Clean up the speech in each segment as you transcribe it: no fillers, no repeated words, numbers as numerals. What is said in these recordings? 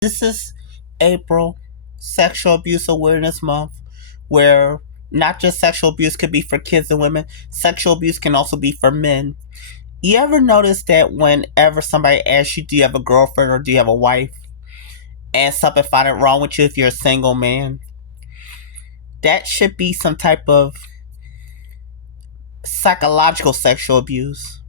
This is April, Sexual Abuse Awareness Month, where not just sexual abuse could be for kids and women, sexual abuse can also be for men. You ever notice that whenever somebody asks you, do you have a girlfriend or do you have a wife, and something find it wrong with you if you're a single man? That should be some type of psychological sexual abuse.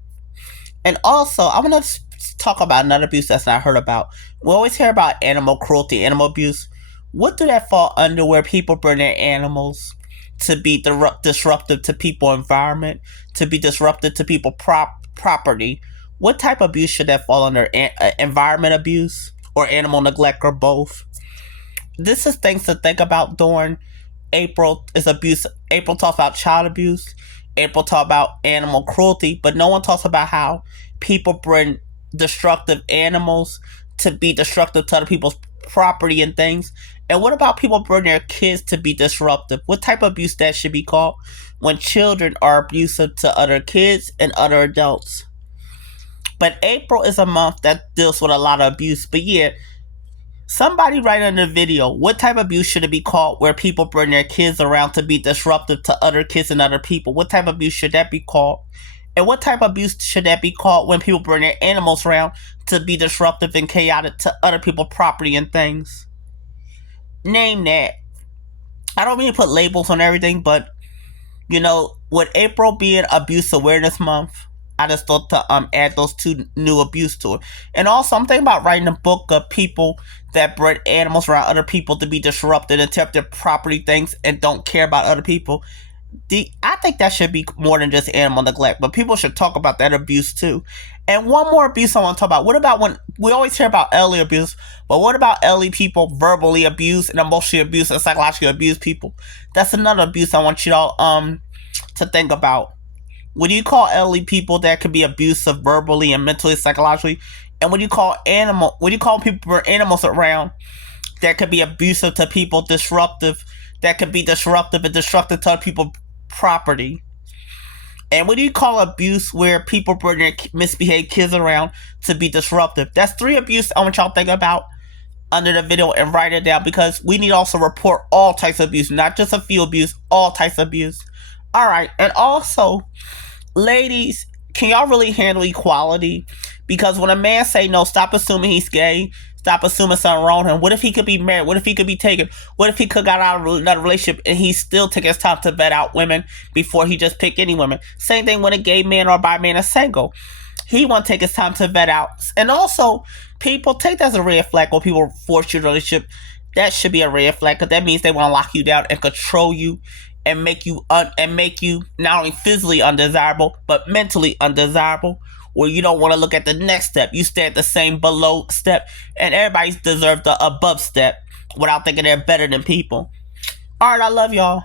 And also, I want to talk about another abuse that's not heard about. We always hear about animal cruelty, animal abuse. What do that fall under where people burn their animals to be disruptive to people environment, to be disruptive to people property? What type of abuse should that fall under? Environment abuse or animal neglect or both? This is things to think about during April is abuse. April talks about child abuse. April talks about animal cruelty, but no one talks about how people bring destructive animals to be destructive to other people's property and things. And what about people bring their kids to be disruptive? What type of abuse that should be called when children are abusive to other kids and other adults? But April is a month that deals with a lot of abuse. But yeah, somebody write in the video, what type of abuse should it be called where people bring their kids around to be disruptive to other kids and other people? What type of abuse should that be called? And what type of abuse should that be called when people bring their animals around to be disruptive and chaotic to other people's property and things? Name that. I don't mean to put labels on everything, but with April being Abuse Awareness Month, I just thought to add those two new abuse to it. And also, I'm thinking about writing a book of people that bring animals around other people to be disrupted and tear up their property things and don't care about other people. I think that should be more than just animal neglect, but people should talk about that abuse too. And one more abuse I want to talk about. What about when we always hear about elderly abuse, but what about elderly people verbally abuse and emotionally abuse and psychologically abuse people? That's another abuse I want you all to think about. What do you call elderly people that can be abusive verbally and mentally, psychologically? And what do you call people bring animals around that could be abusive to people, disruptive, that could be disruptive and destructive to other people's property? And what do you call abuse where people bring their misbehaved kids around to be disruptive? That's three abuse I want y'all to think about under the video and write it down, because we need to also report all types of abuse, not just a few abuse, all types of abuse. All right, and also, ladies, can y'all really handle equality? Because when a man say no, stop assuming he's gay. Stop assuming something wrong with him. What if he could be married? What if he could be taken? What if he could got out of another relationship and he still took his time to vet out women before he just picked any women? Same thing when a gay man or a bi man is single. He won't take his time to vet out. And also, people take that as a red flag when people force you to a relationship. That should be a red flag, because that means they want to lock you down and control you and make you not only physically undesirable but mentally undesirable, where you don't want to look at the next step. You stay at the same below step, and everybody deserves the above step without thinking they're better than people. All right, I love y'all.